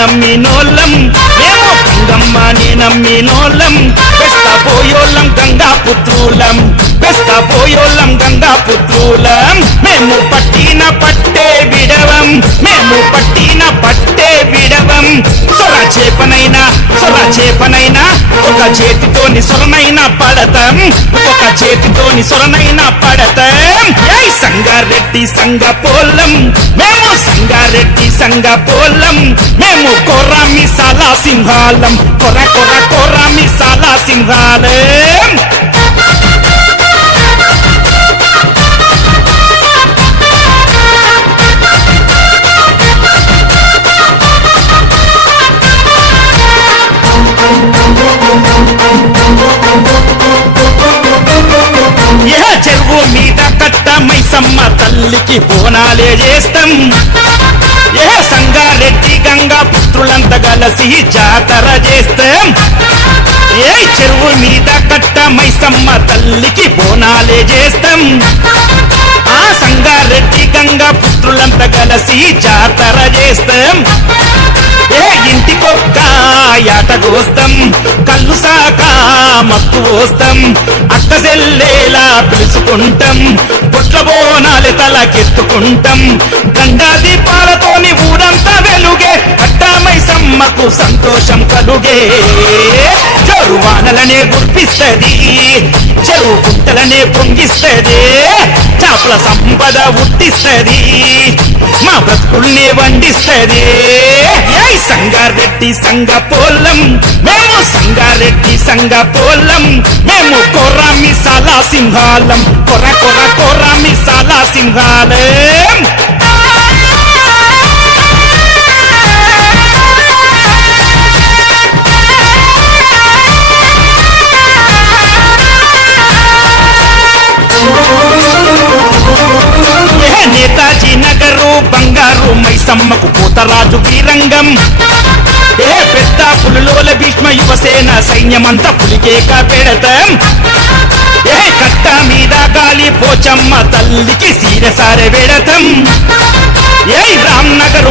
నమ్మినోళ్ళం మేము గంగమ్మని నమ్మినోళ్ళం బెస్తపోయోళ్ళం గంగా పుత్రులం బెస్తపోయోళ్ళం గంగా పుత్రులం మేము పట్టిన పట్టే విడవం మేము పట్టిన పట్టే విడవం సొర చేపనైనా ఒక చేతితోని సొరనైనా పడతాం ఒక చేతితోని సొరనైనా పడతాం జై సంగారెడ్డి సంగపోలం మేము సంగారెడ్డి సంగపోలం మేము కొర్రామి సాలా సింహాలం కొర్రామి సాలా సింహాలం చెరువు మీద కట్ట మైసమ్మ తల్లికి బోనాలే చేస్తాం సంగారెడ్డి గంగా పుత్రులంతా కలిసి జాతర చేస్తాం చెరువు మీద కట్ట మైసమ్మ తల్లికి బోనాలే చేస్తాం ఆ సంగారెడ్డి గంగా పుత్రులంతా కలిసి జాతర చేస్తాం ఇంటికొక్క యాట కోస్తాం కళ్ళు సాక మస్తు పోస్తాం అక్క చెల్లేలా పిలుచుకుంటాం పుట్ల బోనాలు తలకెత్తుకుంటాం గండా దీపాలతోని ఊరంతా వెలుగే అట్టామైసమ్మకు సంతోషం కలుగే చెరువానలనే గుర్తిస్తది చెరువు కుంటలనే పొంగిస్తది చాపల సంపద ఉట్టిస్తది మా బ్రతుకుల్ని వండిస్తది సంగారెడ్డి సంగపోలం మేము సంగారెడ్డి సంగపోలం మేము కొర్రామి సాలా సింహాలం కొర్రామి సాలా సింహాలం నేతాజీ నగరు బంగారు మైసమ్మకు పోతరాజు వీరంగం పెద్ద పులులోల భీష్మ యువసేన సైన్యమంతా పులికేక పెడతాం కట్ట మీద గాలి పోచమ్మ తల్లికి సీరసారె పెడతాం రామ్నగరు